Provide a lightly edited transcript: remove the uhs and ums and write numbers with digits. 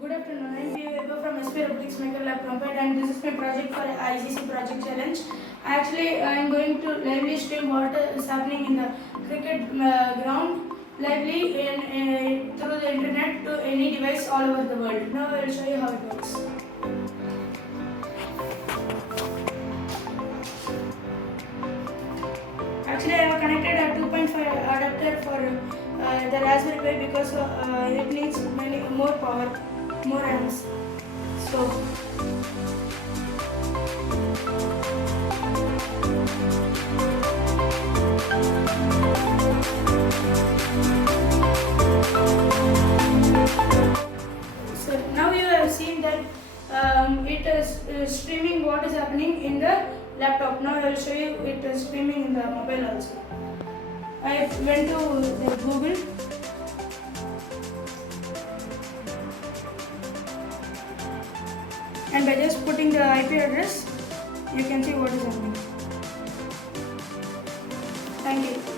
Good afternoon. I am Vaibhav from SP Robotics Maker Lab Chromepet, and this is my project for ICC Project Challenge. Actually, I am going to lively stream what is happening in the cricket ground lively through the internet to any device all over the world. Now I will show you how it works. Actually, I have connected a 2.5 adapter for the Raspberry Pi because it needs more power, more amps. So, now you have seen that it is streaming what is happening in the laptop. Now I will show you it is streaming in the mobile also. I went to the Google. And by just putting the IP address, you can see what is happening. Thank you.